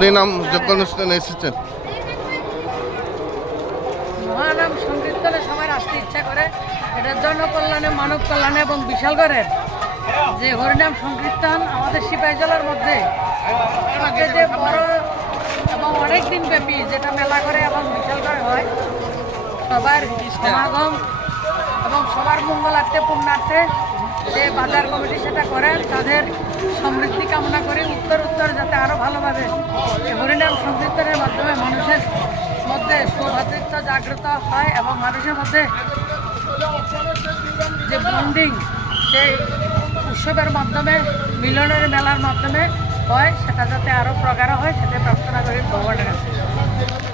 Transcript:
হরিনাম যজ্ঞ অনুষ্ঠানে এসেছেন। মহানাম সংকীর্তনে সবাই আসতে ইচ্ছা করে। এটা জনকল্যাণে মানব কল্যাণে এবং বিশালগড়ের যে হরিনাম সংকীর্তন আমাদের সিপাহী জেলার মধ্যে যে বড় এবং অনেক দিন ব্যাপী যেটা মেলা করে এবং বিশালগড়ে হয়, সবার সমাগম এবং সবার মঙ্গলার্থে, পুণ্যার্থে যে বাজার কমিটি সেটা করেন তাদের সমৃদ্ধি কামনা করে উত্তর উত্তর যাতে আরও ভালোভাবে জাগ্রত হয় এবং মানুষের মধ্যে যে বন্ডিং সেই উৎসবের মাধ্যমে, মিলনের মেলার মাধ্যমে হয়, সেটা যাতে আরও প্রগাঢ় হয় সেটা প্রার্থনা করি ভগবানের